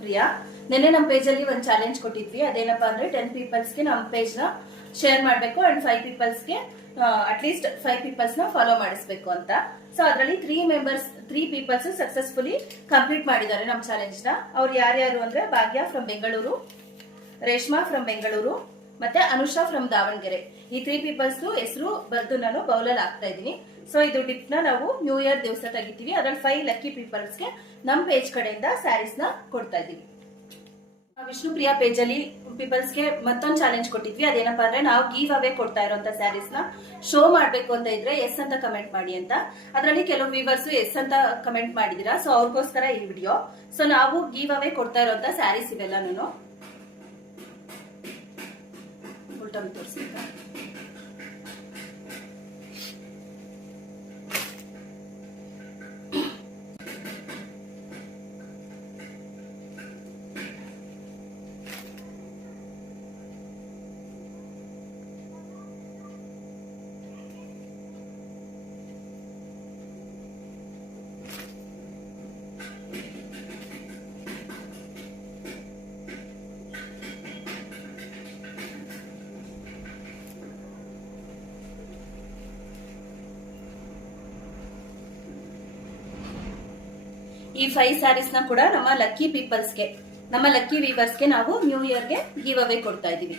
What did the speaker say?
ಪ್ರಿಯಾ, ನಿನ್ನೆ ನಮ್ಮ ಪೇಜ್ ಅಲ್ಲಿ ಒಂದು ಚಾಲೆಂಜ್ ಕೊಟ್ಟಿದ್ವಿ. ಅದೇನಪ್ಪಾ ಅಂದ್ರೆ 10 ಪೀಪಲ್ಸ್ ಗೆ ನಮ್ಮ ಪೇಜ್ ನ ಶೇರ್ ಮಾಡಬೇಕು ಅಂಡ್ 5 ಪೀಪಲ್ಸ್ ಗೆ ಅಟ್ಲೀಸ್ಟ್ 5 ಪೀಪಲ್ಸ್ ನ ಫಾಲೋ ಮಾಡಿಸ್ಬೇಕು ಅಂತ. ಸೊ ಅದರಲ್ಲಿ 3 ಪೀಪಲ್ಸ್ ಸಕ್ಸಸ್ಫುಲಿ ಕಂಪ್ಲೀಟ್ ಮಾಡಿದ್ದಾರೆ ನಮ್ಮ ಚಾಲೆಂಜ್ ನ. ಅವ್ರು ಯಾರ್ಯಾರು ಅಂದ್ರೆ ಭಾಗ್ಯ ಫ್ರಮ್ ಬೆಂಗಳೂರು, ರೇಷ್ಮಾ ಫ್ರಮ್ ಬೆಂಗಳೂರು, ಮತ್ತೆ ಅನುಷಾ ಫ್ರಮ್ ದಾವಣಗೆರೆ. ಈ 3 ಪೀಪಲ್ಸ್ ಹೆಸರು ಬರ್ದು ನಾನು ಬೌಲಲ್ಲಿ ಹಾಕ್ತಾ ಇದ್ದೀನಿ. ಸೊ ಇದು ಟಿಪ್ ನ ನಾವು ನ್ಯೂ ಇಯರ್ ದಿವಸ ತೆಗಿತೀವಿ. ಅದ್ರಲ್ಲಿ 5 ಲಕ್ಕಿ ಪೀಪಲ್ಸ್ ಗೆ ನಮ್ ಪೇಜ್ ಕಡೆಯಿಂದ ಸ್ಯಾರೀಸ್ ನ ಕೊಡ್ತಾ ಇದೀವಿ. ವಿಷ್ಣು ಪ್ರಿಯಾ ಪೇಜ್ ಅಲ್ಲಿ ಪೀಪಲ್ಸ್ ಗೆ ಮತ್ತೊಂದು ಚಾಲೆಂಜ್ ಕೊಟ್ಟಿದ್ವಿ. ಅದೇನಪ್ಪಾ ಅಂದ್ರೆ ನಾವು ಗಿವ್ ಅವೇ ಕೊಡ್ತಾ ಇರೋಂತ ಸ್ಯಾರೀಸ್ ನ ಶೋ ಮಾಡ್ಬೇಕು ಅಂತ ಇದ್ರೆ ಎಸ್ ಅಂತ ಕಮೆಂಟ್ ಮಾಡಿ ಅಂತ. ಅದರಲ್ಲಿ ಕೆಲವು ವ್ಯೂವರ್ಸ್ ಎಸ್ ಅಂತ ಕಮೆಂಟ್ ಮಾಡಿದೀರಾ. ಸೊ ಅವ್ರಿಗೋಸ್ಕರ ಈ ವಿಡಿಯೋ. ಸೊ ನಾವು ಗಿವ್ ಅವೇ ಕೊಡ್ತಾ ಇರೋಂತ ಸ್ಯಾರೀಸ್ ಇವೆಲ್ಲ ಉಲ್ಟಾ ತೋರಿಸ್ಬೇಕಾ. ಈ 5 ಸ್ಯಾರೀಸ್ ನ ಕೂಡ ನಮ್ಮ ಲಕ್ಕಿ ಪೀಪಲ್ಸ್ಗೆ, ನಮ್ಮ ಲಕ್ಕಿ ವೀವರ್ಸ್ಗೆ ನಾವು ನ್ಯೂ ಇಯರ್ಗೆ ಗಿವ್ ಅವೇ ಕೊಡ್ತಾ ಇದೀವಿ.